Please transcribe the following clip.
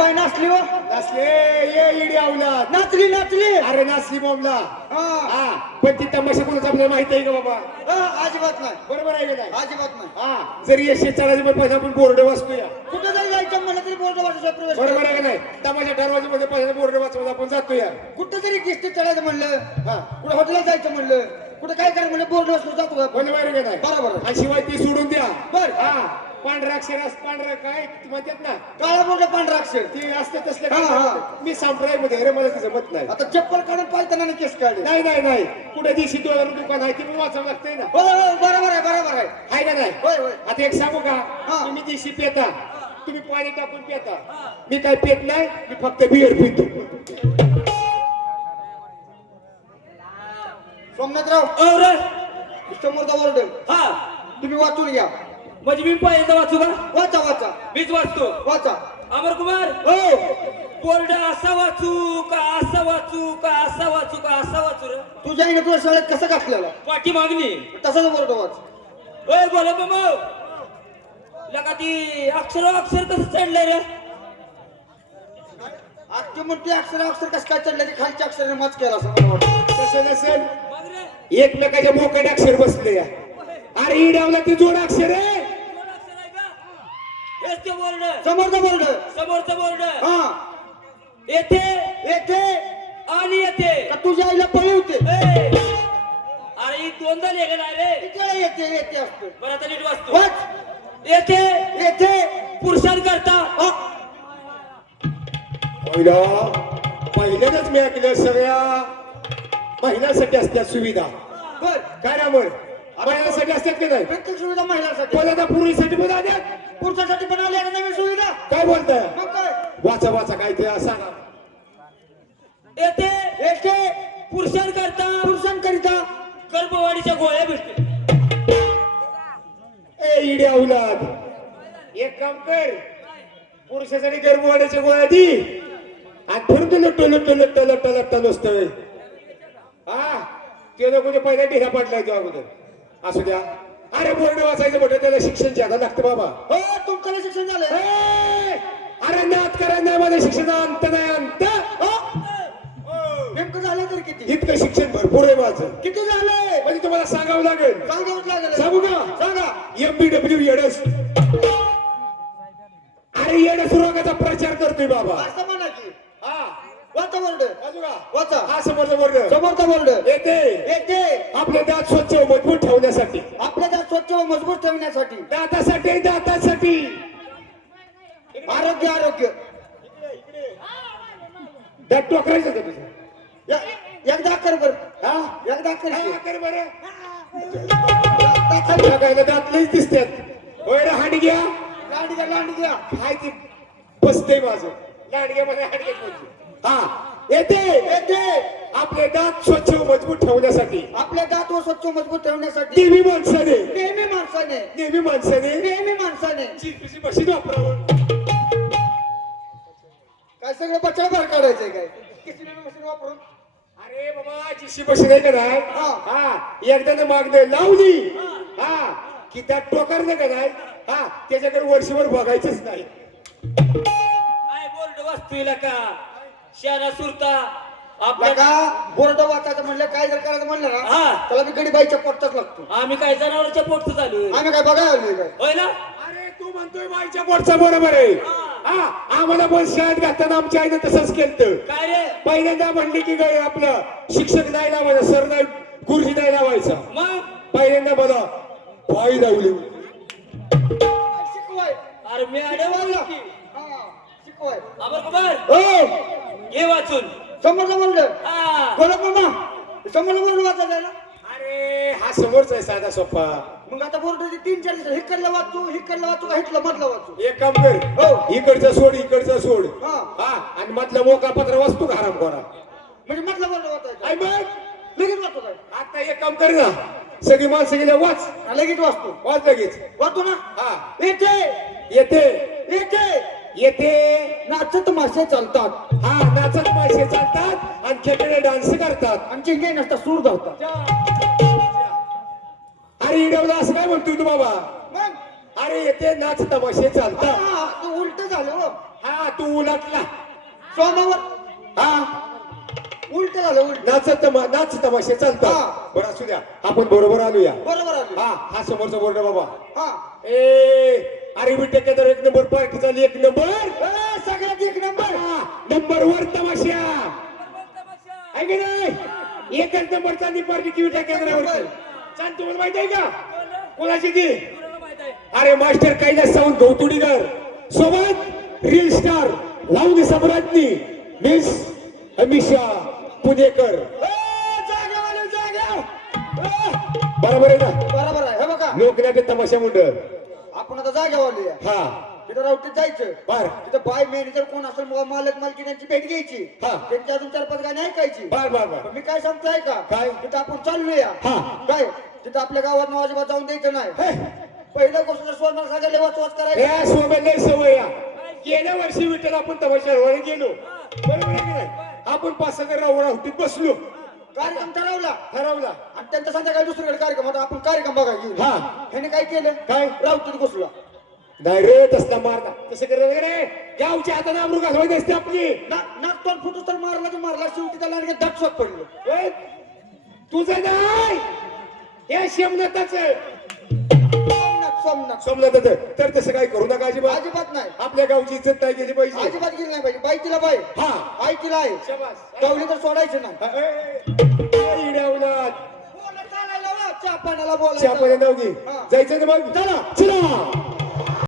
बाई नाचली हो. नसले ये इडी अवलाद. नाचली नाचली. अरे नाचली बोमला. हा हा पण ती तमाशा कोणाचा आपल्याला माहिती आहे का बाबा? अजिबात नाही. बरोबर आहे का नाही? अजिबात नाही. हा जरी यशे चढायचे पण पैसा आपण बोर्ड वाचतोया. कुठे जरी जायचं म्हणलं तरी बोर्ड वाचायचा प्रवेश. बरोबर आहे का नाही? तमाशा ठरवायचे मध्ये पैसा बोर्ड वाचवत आपण जातोया. कुठं जरी किस्ती चढायचं म्हणलं, हा कुठे हॉटेलला जायचं म्हणलं, कुठे काय करायचं म्हणलं बोर्ड वाचून जातो. बरोबर आहे का नाही? बरोबर आहे. आणि शिवाय ती सोडून द्या. बर. हा पांढरा अक्षर पांढरा काय म्हणतात ना काळा बोर्ड पांढरा अक्षर ती असते तसले हा, हा. मी संप्रदाय मध्ये अरे मला तिचं मत नाही. आता चप्पल काढून पालताना केस काढले. नाही नाही नाही कुठे दिवशी दुकान आहे ती पण वाचावं लागतंय ना. हो हो बरोबर आहे बरोबर आहे. आहे का नाही? होय होय. आता एक सांगू का? हा. तुम्ही दिवशी पेता तुम्ही पाणी टाकून पेता मी काय पेत नाही मी फक्त बिअर पितो. सोमनाथराव रे समोरचा बोर्ड हा तुम्ही वाचून घ्या. म्हणजे मी पहिल्यांदा वाचू का? वाचा वाचा मीच वाचतो. वाचा. अमर कुमार हो बोर्ड असा वाचू का असा वाचू का असा वाचू का असा वाचू रे? तुझ्या आईने तुला शाळेत कसं घातलेला पाठी मागणी तसाच बोर्ड वाच. ओय बोला मामा लगा ती अक्षर अक्षर कसं चढलंय रे? आजची म्हणते अक्षर कसं काय चढलं की खालच्या अक्षराने माच केला असं मला वाटतं. तसं नसेल मग रे एकमेकाच्या मोकाने अक्षर बसले या. अरे ही डावला ती जोड अक्षर आहे. दोन अक्षर आहे का? हेच ते बोर्ड समोरचा बोर्ड समोरचं बोर्ड हा येथे येथे आणि येथे का तुझ्या आईला पळवते. ए, अरे ही दोनदा लिहिलेलं आहे रे. इकडे येते येते असतं. बरं आता नीट वाचतो. वाच. येथे येथे पुरुषांकरता पहिल्यांदाच मी ऐकलं सगळ्या महिलांसाठी असतात सुविधा. बर काय ना मग महिलांसाठी असतात की नाही? प्रत्येक सुविधा महिलांसाठी. पहिल्यांदा पुरुषासाठी पण आल्यात. पुरुषांसाठी पण आली आहे नवीन सुविधा. काय बोलताय? मग काय वाचा वाचा काय ते सांगा. येथे येथे पुरुषांकरता पुरुषांकरिता गर्भवाढीच्या गोळ्या भेटते. ए इडे अवलाद एक काम कर पुरुषासाठी गर्भवाढीच्या गोळ्या दी आणि फिरून तुला टोलट नसतोय. हा ते नको ते पहिल्या ढिरा पडलाय तो अगोदर असू द्या. अरे बोर्ड वाचायचं म्हटलं त्याला शिक्षण ज्यादा लागतं बाबा. हो तुमचं शिक्षण झालं. ए, अरे नात करायला नाही माझ्या शिक्षणाचा अंत नाही अंत. नेमकं झालं तर किती इतकं शिक्षण भरपूर आहे माझं. किती झालंय म्हणजे तुम्हाला सांगावं लागेल. सांगावंच लागेल. सांगू का? सांगा. MBW येडस. अरे येडस रोगाचा प्रचार करतोय बाबा. असं म्हणा की हा वाचा बोर्ड वाचू का? वाचा. हा समोरचा बोर्ड समोरचा बोर्ड येते येथे आपले दात स्वच्छ व मजबूत ठेवण्यासाठी. आपल्या दात स्वच्छ व मजबूत ठेवण्यासाठी. दातासाठी आरोग्य आरोग्य दात टोकरायचं का तुझं? एकदा कर बर. हा एकदा कर हा, की. कर बरं. दात- बघायला दात लईच दिसतात. होय रे हांडग्या लांडग्या लांडग्या काय ती बसतंय माझं लांडग्या मध्ये हांडग्या हा येते येथे आपले दात स्वच्छ व मजबूत ठेवण्यासाठी. आपल्या दात व स्वच्छ मजबूत ठेवण्यासाठी नेहमी माणसाने नेहमी माणसाने चिपची मशीन वापरावं. काय सगळं बचाव बाहेर काढायचंय काय किती मशीन वापरून. अरे बाबा जीशी मशीन आहे का नाही? हा. हा एकदा ना मागणं लावली हा की त्यात टोकार नाही का नाही हा त्याच्याकडे वर्षभर बघायचंच नाही. काय बोर्ड वाचतोय का शाना सुरता आपल्या का बोर्ड वाचायचं म्हणलं काय जर करायचं म्हणलं ना हा. त्याला मी गडी बाईच्या पोटात लागतो. आम्ही काय जनावरच्या पोटचं चालू आहे. आम्ही काय बघायला आलोय काय. होय ना? अरे तू म्हणतोय माईच्या पोटचा बरोबर आहे. हा आम्हाला पण शाळेत घालताना आमच्या आईनं तसंच केलं. काय रे पहिल्यांदा म्हणली की काय आपलं शिक्षक नाही लावायचं सर नाही गुरुजी नाही लावायचा. मग पहिल्यांदा मला पाय लावली. शिकवाय अरे मी शिकवायला. की हा, शिकवाय. अमर कुमार हो घे वाचून. समोरचा बोर्ड हा बोला मामा समोरचा बोर्ड वाचायचा आहे ना. अरे हा समोरचा आहे साधा सोपा. मग आता बोर्ड 3-4 हिकडला वाचू का हिटला मधला वाचू. एक काम कर हो. इकडचा सोड इकडचा सोड हा हा आणि मधला मोका पत्र वाचतो का हराम करा. म्हणजे मधला बोर्ड वाचायचा. आई बघ लगेच वाचतो काय. आता एक काम कर ना सगळी माणसं गेल्या वाच हा, लगेच वाचतो. वाच लगेच. वाचतो ना. हा येथे येते येथे येते नाचत मासे चालतात हा नाचत मासे चालतात आणि खेकडे डान्स करतात. आणि चिंगे नसता सूर धावतात. अरे इडवला असं काय म्हणतोय तू बाबा? मग अरे येते नाच तमाशे चालतात. उलट झालं हो. हा तू उलटला सोमावर हा उलट झालं उलट. नाच तमाशे चालतात. हा. बरं असू द्या आपण बरोबर आलोया. बरोबर आलं. हा हा समोरचा बोर्ड बाबा. हा ए अरे विटे केदार एक नंबर पार्टी झाली एक नंबर. सगळ्यात एक नंबर. नंबर वर तमाशा आहे की नाही. एकच नंबर चांदी पार्टी की विटे केंद्रावरती. चाल तुम्हाला माहित आहे का कोणाची ती. अरे मास्टर कैलास सावंत गौतुडीकर सोबत रील स्टार लावणी सम्राज्ञी मिस अमिषा पुणेकर. बरोबर आहे ना. बरोबर आहे. हे बघा लोकनाट्य तमाशा मंडळ. आपण आता जागेवर आलोया. हा तिथं रावटीत जायचं. बर तिथं बाय मॅनेजर कोण असेल मालक मालकी त्यांची भेट घ्यायची. हा. त्यांची अजून 4-5 गाणी ऐकायची. बर बर बर. पण मी काय सांगतोय का काय? तिथं आपण चाललोया. हा. काय तिथं आपल्या गावात अजिबात जाऊन द्यायचं नाही. हे, पहिल्या गोष्ट स्वतः सगळ्याला वाचवाच करायचं. या सोबत सवय या. गेल्या वर्षी विठ्ठल आपण तमाशावर गेलो बरोबर आहे की नाही. आपण 5-6 रावटीत बसलो कार्यक्रम ठरवला ठरवला. आणि त्यांचा संध्याकाळी दुसरीकडे कार्यक्रम होता. आपण कार्यक्रम बघायला गेलो. हा. ह्याने काय केलं काय? रावटीत घुसला. नाही रे तसला मारला तसं करत वगैरे गावच्या हाताने आबरू घालवायची असते आपली. नाक तोंड फुटूस तर मारला की मारला. शेवटी त्याला आणखी दटसोट पडलं. ए, तुझं नाही हे शेमनाथाच सोमनाथ सोमनाथाच. तर तसं काय करू नका अजिबात. अजिबात नाही. आपल्या गावची इज्जत नाही गेली पाहिजे. अजिबात गेली नाही पाहिजे. बाई तिला बाई हा आई तिला आहे. शाबास. गावली तर सोडायचं नाही. हा, ए, इड्या उलाद. बोला चालायला वा, चहा पाण्याला बोलायचं. चहा पाणी नाव घे. हा. जायचं ना मग चला चला.